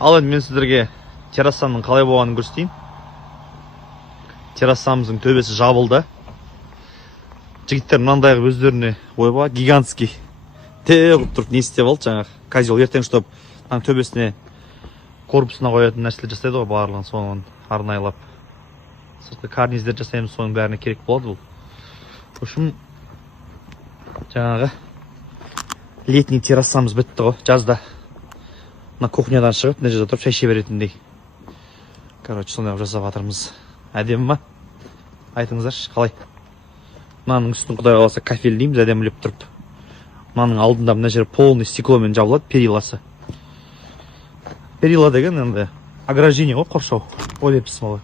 Ал енді мен сіздерге террасаның қалай болғанын көрсетейін. Террасамыздың төбесі жабылды. Жігіттер мынандай өздеріне ойба гигантский теғып тұрып не істеп алды жаңағы. Козел ертең чтоб төбесіне корпусына қоятын нәрселер жасайды ғой барлығын, соны арнайлап. Сыртқы карниздер жасаймыз, соның бәріне керек болады бұл. В общем, жаңағы летний террасамыз бітті ғой, жазда. Мына кухнядан шығып, мына жерде тұрып шай іше беретіндей. Короче, сондай жасап жатырмыз. Әдемі ма? Айтыңыздаршы, қалай? Мынаның үстін құдай қаласа кафельдейміз, әдемілеп тұрып. Мынаның алдында мына жер полный стекломен жабылады, периласы. Перила деген енді ограждение ғой, қоршау. Ойлепсіз малы.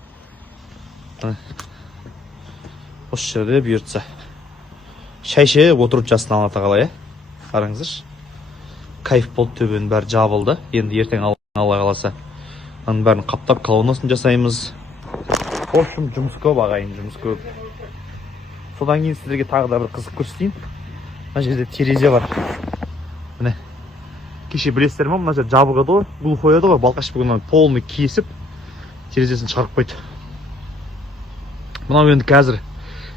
Осы жерде бұйыртса. Шай ішіп отырып жастын алата қалай, қараңыздаршы. Кайф болды, төбенің бәрі жабылды. Енді ертең алла қаласа. Оның бәрін қаптап, колоннасын жасаймыз. В общем, жұмыс көп ағайын, жұмыс көп. Содан кейін сіздерге тағы да бір қызық көрсетейін. Мына жерде терезе бар. Міне. Кеше білесіздер ме, мына жер жабылды ғой, глухой еді ғой, балқаш бүгін полный кесіп, терезесін шығарып қойды. Мынау енді қазір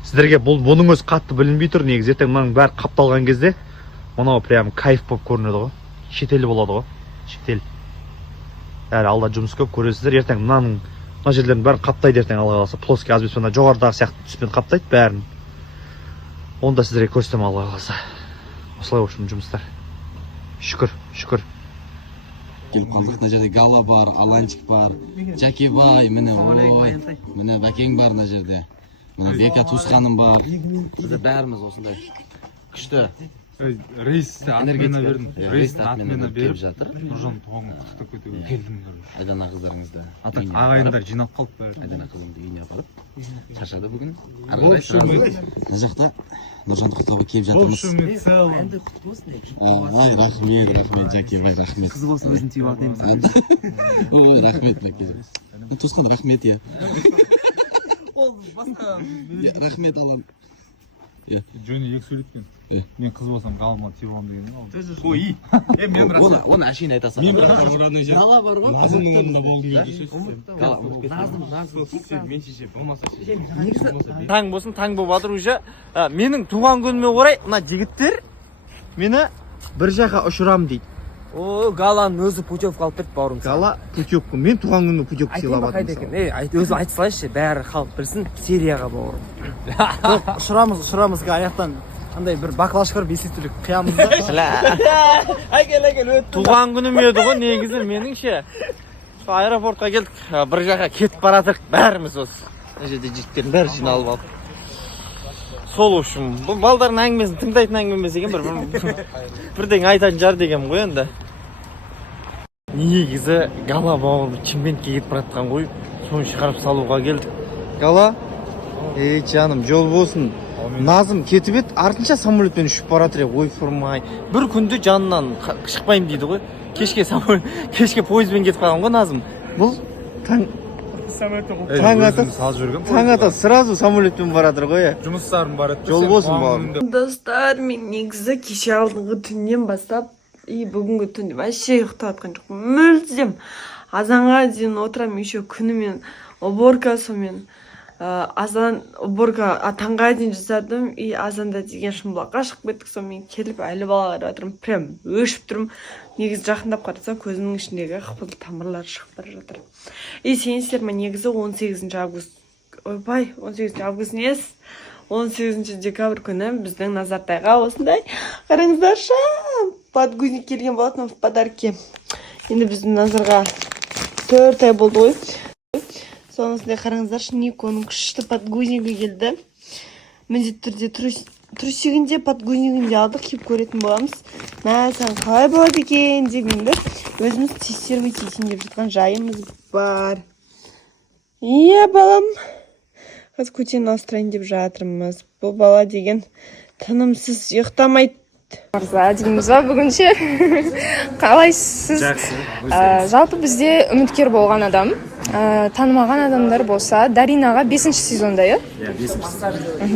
сіздерге бұның өз қатты білінбей тұр, негізі ертең мынаның бәрі қапталған кезде, мынау прям кайф болып көрінеді ғой. Шетел болады ғой, шетел. Әлі алда жұмыс көп көресіздер, ертең мына жерлердің бәрін қаптайды, ертең алла қаласа, плоский азбеспен жоғарыдағы сияқты түспен қаптайды бәрін. Оны да сіздерге көрсетем алла қаласа. Осылай үшін жұмыстар. Шүкір, шүкір. Келіп қалдық, мына жерде Гала бар, Аланчик бар, Жакебай, міне ой, міне Бәкең бар мына жерде. Міне Бека туысқаным бар. Бізде бәріміз осындай күшті. Рейсті атмена бердім. Рейсті атмена беріп жатыр. Нұржан туғанға құттықтап кетуге келдім. Айдана қыздарыңызды. Ағайындар жинап қалып бәрі. Айдана қызымды үйіне апарып. Шаршады бүгін. Мына жақта Нұржанды құттықтауға келіп жатырмыз. Ай, рахмет, Жакебай, рахмет. Қыз болса өзін түйіп атаймыз. Ой, рахмет, Бәке. Туысқан рахмет, е. Ол басқа. Рахмет, Алан. Жөне екі сөйлеткен. Мен қыз болсам ғалыма тиуам деген. Қой. Мен бір Оны әшейін айтасың. Мен бір қажырадың жер. Гала бар ғой. Назымның орнында болдым деді. Назым. Мен шеше болмаса шеше. Таң болсын, таң болып жатыр уже. Менің туған күніме орай мына жігіттер мені бір жаққа ұшырам дейді. О, Галаның өзі путевка алып берді бауырым. Гала путевка. Мен туған күніме путевка сыйлап Айтайын ба қайда екен? Өзі айт салайыншы, бәрі халық білсін, Сирияға бауырым. Ұшырамыз аяқтан андай бір баклашкар бесетілік қиямыз да. Әкел, өтті. Туған күнім еді ғой негізі меніңше. Аэропортқа келдік, бір жаққа кетіп баратырық бәріміз осы. Мына жерде жігіттердің бәрі жиналып алып. Сол үшін бұл балдардың әңгімесін тыңдайтын әңгімесі екен, бірдеңе айтатын жар деген ғой енді. Негізі Гала бауырым Чимкентке кетіп баратқан ғой, соны шығарып салуға келдік. Гала, жаным, жол болсын. Назым кетіп еді, артынша самолетпен ұшып баратыр, ой фұрмай. Bir күнде жанынан шықпаймын дейді ғой. Кешке пойызбен кетіп қалған ғой Назым. Бұл таң ата сразу самолетпен баратыр ғой. Жұмыстарым бар еді. Жол болсын бауырым. Достар, мен негізі кеше алдыңғы түннен бастап бүгінгі түнде вообще ұйықтап жатқан жоқпын. Мүлдем азанға дейін отырамын, еще күнімен уборка, сонымен азан уборка таңға дейін жасадым, и азанда деген шымбұлаққа шығып кеттік, сонымен келіп әлі бала қарап жатырмын, прям өшіп тұрмын. Негізі жақындап қарасам көзімнің ішіндегі қыпыл тамырлар шығып бара жатыр. И сенсіздер ме, негізі 18 август, ойбай, 18 август нес, 18 декабрь күні біздің Назартайға осындай қараңыздаршы, подгузник келген болатын в подарке. Енді біздің Назарға 4 ай болды ғой. Сонысындай қараңыздаршы, Никоның күшті подгузнигі келді. Міндетті түрде трусигінде подгузникінде алдық, киіп көретін боламыз. Мәсән қалай болады екен дегенді өзіміз тестировать деп жатқан жайымыз бар. Иә балам, қыз көтен настроен деп жатырмыз. Бұл бала деген тынымсыз ұйықтамайды. Мырза дейміз ба бүгінше? Қалайсыз? Жалпы бізде үміткер болған адам, танымаған адамдар болса, Даринаға 5-ші сезонда, е?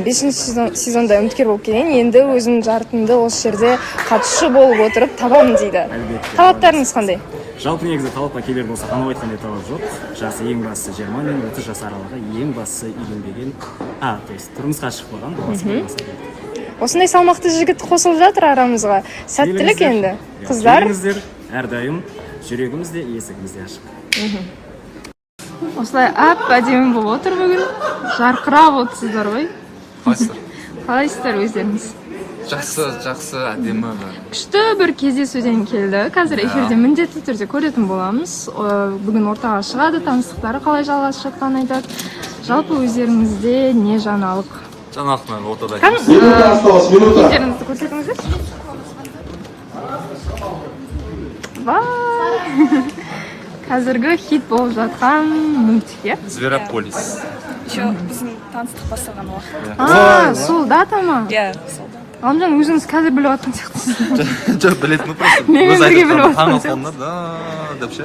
5-ші сезонда үміткер болып келген, енді өзінің жартымды осы жерде қатысушы болып отырып табамын дейді. Талаптарыңыз қандай? Жалпы негізі талапқа келер болса анау айтқандай талап жоқ. Жасы ең бастысы 20 мен 30 жас аралығы, ең бастысы үйленбеген, то есть тұрмысқа шықпаған. Осындай салмақты жігіт қосылып жатыр арамызға. Сәттілік енді. Қыздар. Келіңіздер, әрдайым жүрегімізде, есігімізде ашық. Осылай әп-әдемі болып отыр бүгін. Жарқырап отырсыздар ғой. Қалайсыздар өздеріңіз? Жақсы, әдемі. Күшті бір кездесуден келді. Қазір эфирде міндетті түрде көретін боламыз. Бүгін ортаға шығады, таныстықтары қалай жалғасып жатқанын айтады. Жалпы өздеріңізде не жаңалық? Жаңалықтар ортада. Өздеріңізді көрсетіңіздер. Қазіргі хит болып жатқан мультик, иә? Зверополис. Еще біздің таныстық басталған уақыт. Сол дата ма? Иә. Ғалымжан, өзіңіз қазір біліп жатқан сияқтысыз. Жоқ, білетін просто. Менімен бірге біліп жатқан сияқтысыз. Да, деп ше.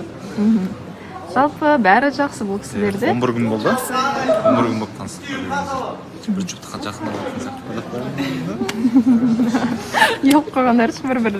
Жалпы бәрі жақсы бұл кісілерде. 11 күн болды. 11 күн болып таныстық. Бір жұптыққа жақын болатын сияқты. Yok қойғандар үшін бір-бір.